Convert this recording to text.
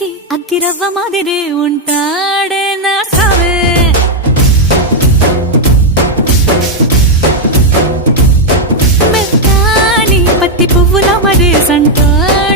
చేతికి అగ్గిరవ్వ మాదిరి ఉంటాడే నా సావే. మెత్తాని పత్తి పువ్వుల మరి సంటోడే